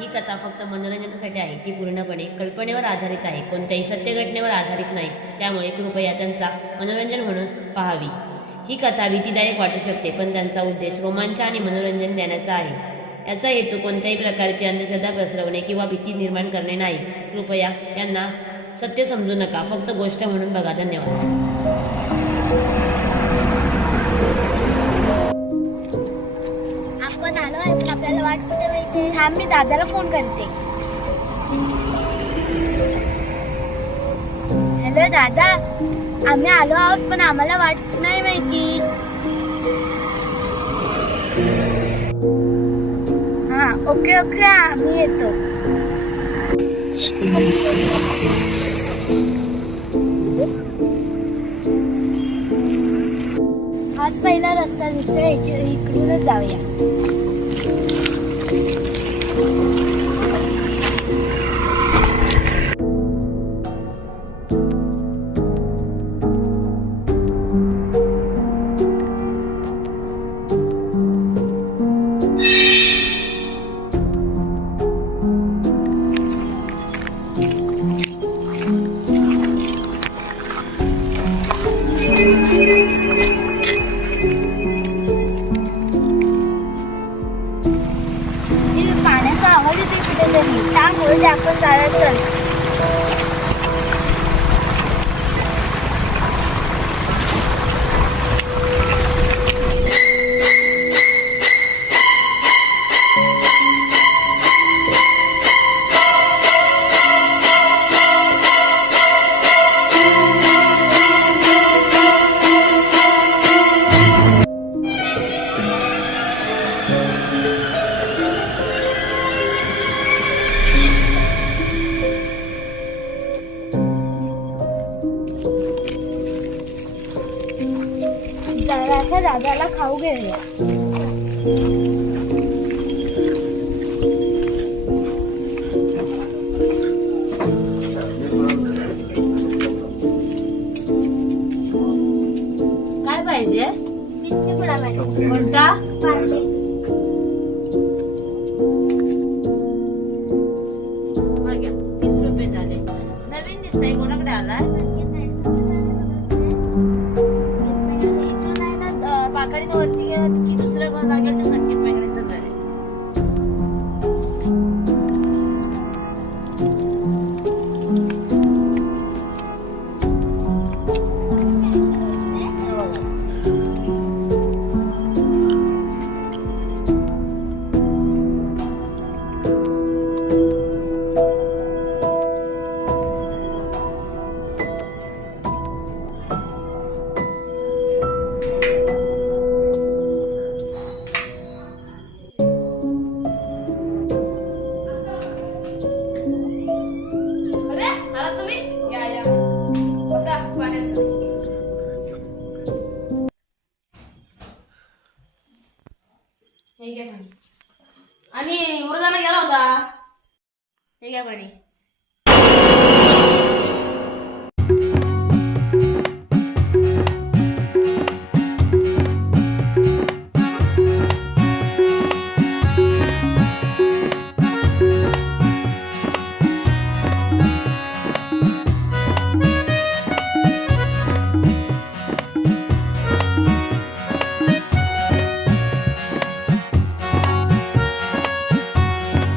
ही कथा फक्त मनोरंजनासाठी आहे, ती पूर्णपणे कल्पनेवर आधारित आहे, कोणत्याही सत्य घटनेवर आधारित नाही. त्यामुळे कृपया त्यांचा मनोरंजन म्हणून पाहावी. ही कथा भीतीदायक वाटू शकते, पण त्यांचा उद्देश रोमांच आणि मनोरंजन देण्याचा आहे. याचा हेतू कोणत्याही प्रकारची अंधश्रद्धा पसरवणे किंवा भीती निर्माण करणे नाही. कृपया यांना सत्य समजू नका, फक्त गोष्ट म्हणून बघा. धन्यवाद. आपण आलो आहे, पण आपल्याला वाट कुठे मिळते? थांब, मी दादाला फोन करते. हॅलो दादा, आम्ही आलो आहोत, पण आम्हाला वाट नाही माहिती. हा, ओके ओके, आम्ही येतो. हाच पहिला रस्ता दिसतोय, इकडूनच जाऊया. पाण्याचा आवाज येते कुठेतरी, त्यामुळे आपण जायचं. जरासा दादाला खाऊ घेऊया. काय पाहिजे? बिस्किट पुडा पाहिजे. कोणता? पार्ले. बघा, 30 रुपये झाले. नवीन दिसतंय, कोणाकडे आलाय? पाकडीनं वरती गेलं की दुसरं घर लागेल, तर संकेत मेघड्याचं घर आहे. आणि उरदाला गेला होता. हे घ्या पाणी.